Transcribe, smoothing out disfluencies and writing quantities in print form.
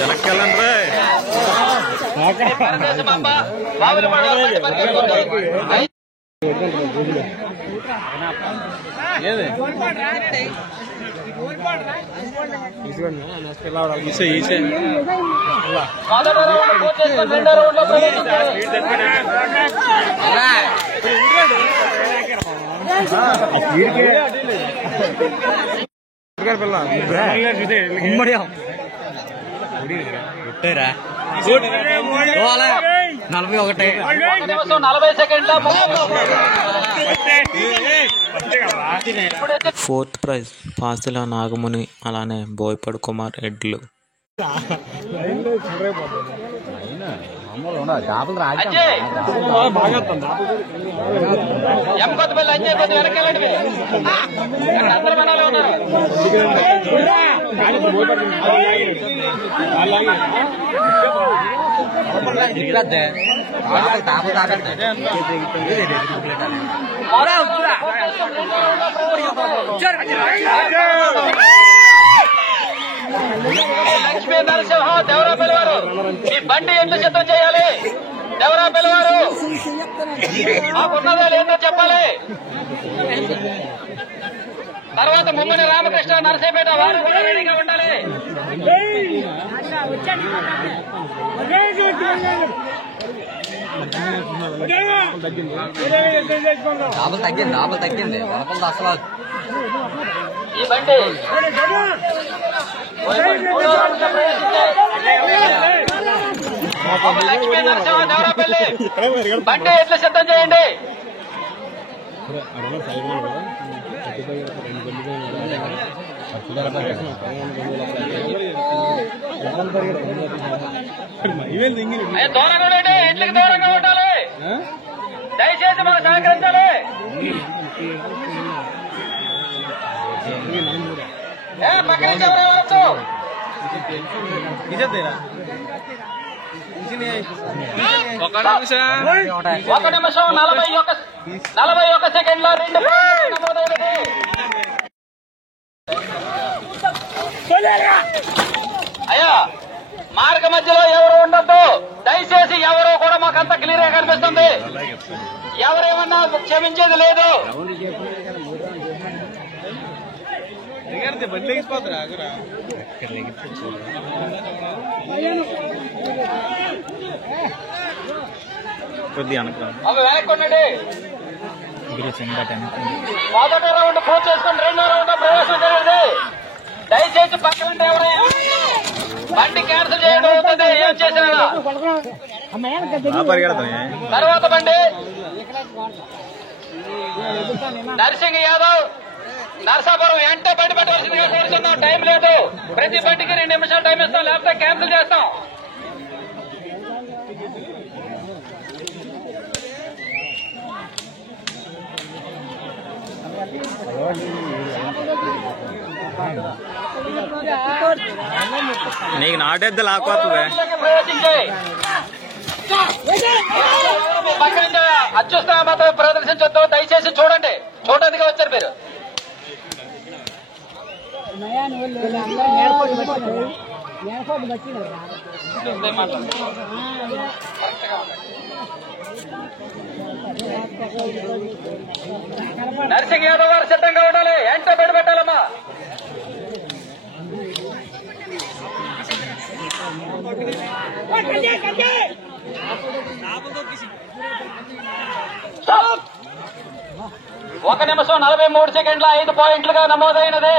వెనక్కెళ్ళండి పుట్టారా 41 40 సెకండ్ల fourth prize పాసిల Nagamuni, అలానే బోయపడు కుమార్ ఎడ్లు. 80 బెల్ అంజయ్ కొద్ది వెనకాలండి అందరూ మనలో ఉన్నారు. లక్ష్మీ నరసింహ దేవరా పిల్లవారు ఈ బండి ఎంత సిద్ధం చేయాలి? దేవరా పిల్లవారు మాకున్నదా లేదో చెప్పాలి. తర్వాత ముమ్మని రామకృష్ణ నరసింహపేట వారు కూడా రెడీగా ఉండాలి. తగ్గింది అసలు ఈ బండి లక్ష్మీ నరసింహ దేవరాపల్లి బండి ఎట్లా సిద్ధం చేయండి. దూరంగా ఉండండి, ఎట్లకి దూరంగా ఉండాలి. దయచేసి మనం సహకరించాలి. పక్క నుంచి ఎవరెవరొచ్చు ఒక నిమిషం 41 సెకండ్లో 2 నమోదైనది. అయ్యా మార్గ మధ్యలో ఎవరు ఉండద్దు దయచేసి. ఎవరో కూడా మాకంతా క్లియర్ గా కనిపిస్తుంది. ఎవరేమన్నా క్షమించేది లేదు. అవి వెనక్కి ఉండండి. మొదటి రౌండ్ పూర్తి చేసుకుని 2వ రౌండ్ ప్రవేశం జరిగింది. దయచేసి పక్క ఉంటే ఎవరైనా బండి క్యాన్సిల్ చేయడం అవుతుంది. ఏం చేసినా తర్వాత బండి నర్సింగ్ యాదవ్ నర్సాపురం వెంటనే బండి పెట్టవలసిందిగా కోరుతున్నాం. టైం లేదు. ప్రతి బండికి 2 నిమిషాలు టైం ఇస్తాం, లేకపోతే క్యాన్సిల్ చేస్తాం. నీకు నాటేద్దు లాక్కోతుంది. పక్క నుంచి అత్యుత్సాహ మాత్రం ప్రదర్శించొద్దు. దయచేసి చూడండి. చూడడానికి వచ్చారు మీరు. నర్సింగ్ యాదవ్ గారు సిద్ధంగా ఉండాలి. ఎంట బడి పెట్టాలమ్మా. ఒక నిమిషం 43 సెకండ్ల 5 పాయింట్లుగా నమోదైనది.